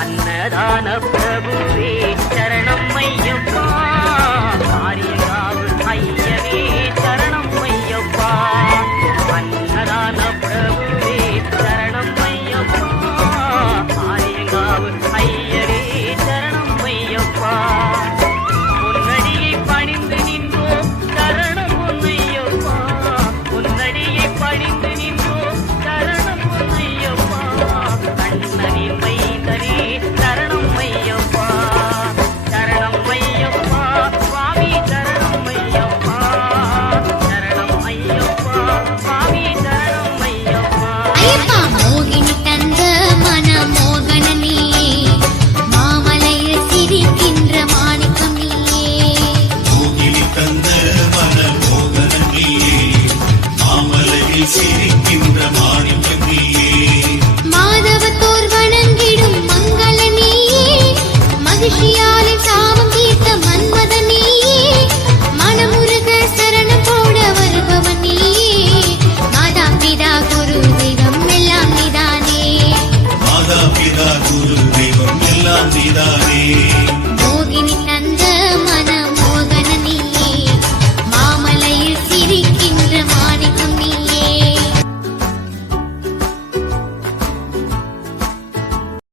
அன்னதான பிரபுவே சரணம் ஐயப்பா, ஆரியங்காவு ஐயனே சரணம் ஐயப்பா, அன்னதான பிரபுவே சரணம் ஐயப்பா, ஆரியங்காவு ஐயனே சரணம் ஐயப்பா, உன்னடியை பணிந்து நின்றோம் சரணம் பொன்னையப்பா, உன்னடியை பணிந்து நின்றோம் சரணம் பொன்னையப்பா, கண்ணனின் மைந்தனே சரணம் ஐயப்பா, சரணம் ஐயப்பா, சுவாமி சரணம் ஐயப்பா, சரணம் ஐயப்பா, சுவாமி சரணம் ஐயப்பா. ஐயப்பா மோகினி தந்த மன மோகன நீயே, மாமலையில் சிரிக்கின்ற மாணிக்கம் நீயே, மோகினி தந்த மன மோகன நீயே, மாமலையில் சிரிக்கின்ற மாணிக்கம் நீயே, மாதவத்தோர் வணங்கிடும் மங்கள நீயே, மகிழ்ச்சியாலே சாபம் தீர்த்த மன்மத நீயே, மனமுருக சரணம் போட வருபவன் நீயே, மாதா பிதா குரு தெய்வம் எல்லாம் நீதானே, மாதா பிதா குரு தெய்வம் எல்லாம் நீதானே.